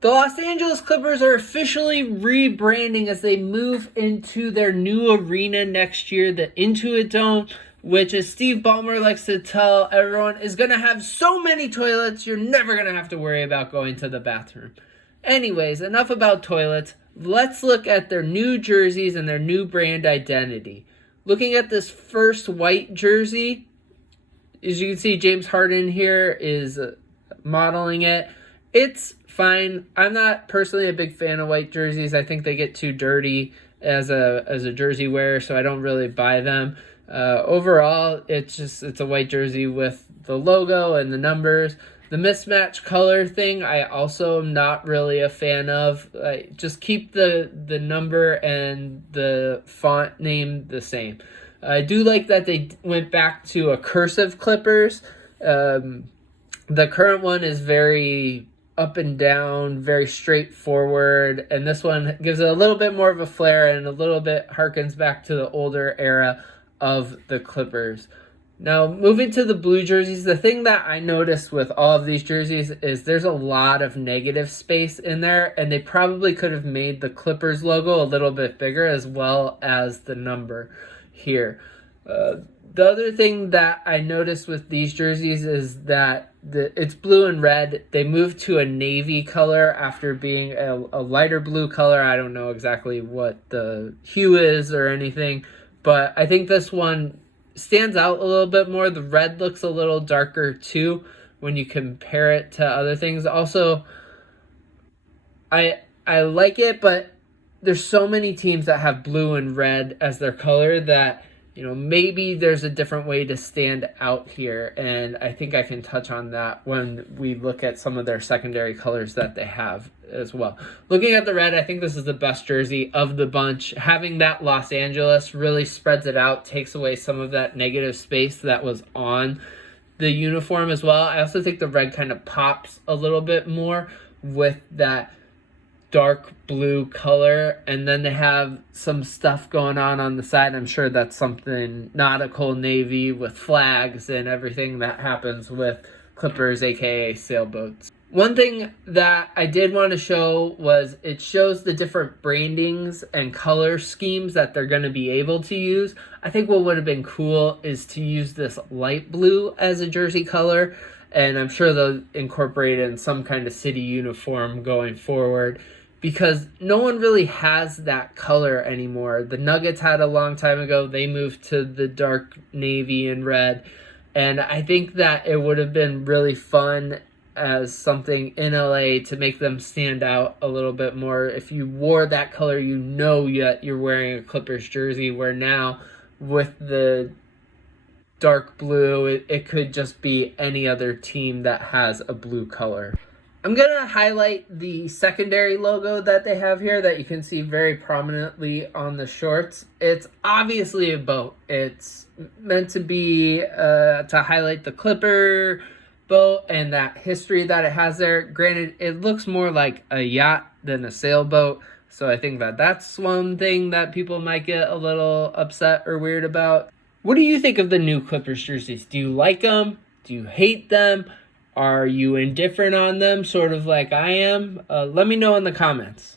The Los Angeles Clippers are officially rebranding as they move into their new arena next year, the Intuit Dome, which, as Steve Ballmer likes to tell everyone, is going to have so many toilets you're never going to have to worry about going to the bathroom. Anyways, enough about toilets. Let's look at their new jerseys and their new brand identity. Looking at this first white jersey, as you can see, James Harden here is modeling it. It's fine. I'm not personally a big fan of white jerseys. I think they get too dirty as a jersey wearer, so I don't really buy them. Overall, it's a white jersey with the logo and the numbers. The mismatch color thing, I also am not really a fan of. Just keep the number and the font name the same. I do like that they went back to a cursive Clippers. The current one is very up and down, very straightforward, and this one gives it a little bit more of a flair and a little bit harkens back to the older era of the Clippers. Now, moving to the blue jerseys, the thing that I noticed with all of these jerseys is there's a lot of negative space in there, and they probably could have made the Clippers logo a little bit bigger as well as the number here. The other thing that I noticed with these jerseys is that it's blue and red. They moved to a navy color after being a lighter blue color. I don't know exactly what the hue is or anything, but I think this one stands out a little bit more. The red looks a little darker too when you compare it to other things. Also, I like it, but there's so many teams that have blue and red as their color that maybe there's a different way to stand out here, and I think I can touch on that when we look at some of their secondary colors that they have as well. Looking at the red, I think this is the best jersey of the bunch. Having that Los Angeles really spreads it out, takes away some of that negative space that was on the uniform as well. I also think the red kind of pops a little bit more with that dark blue color, and then they have some stuff going on the side. I'm sure that's something nautical navy with flags and everything that happens with Clippers, aka sailboats. One thing that I did want to show was it shows the different brandings and color schemes that they're going to be able to use. I think what would have been cool is to use this light blue as a jersey color, and I'm sure they'll incorporate it in some kind of city uniform going forward, because no one really has that color anymore. The Nuggets had a long time ago. They moved to the dark navy and red. And I think that it would have been really fun as something in LA to make them stand out a little bit more. If you wore that color, yet you're wearing a Clippers jersey, where now with the dark blue, it could just be any other team that has a blue color. I'm going to highlight the secondary logo that they have here that you can see very prominently on the shorts. It's obviously a boat. It's meant to be to highlight the Clipper boat and that history that it has there. Granted, it looks more like a yacht than a sailboat, so I think that that's one thing that people might get a little upset or weird about. What do you think of the new Clippers jerseys? Do you like them? Do you hate them? Are you indifferent on them, sort of like I am? Let me know in the comments.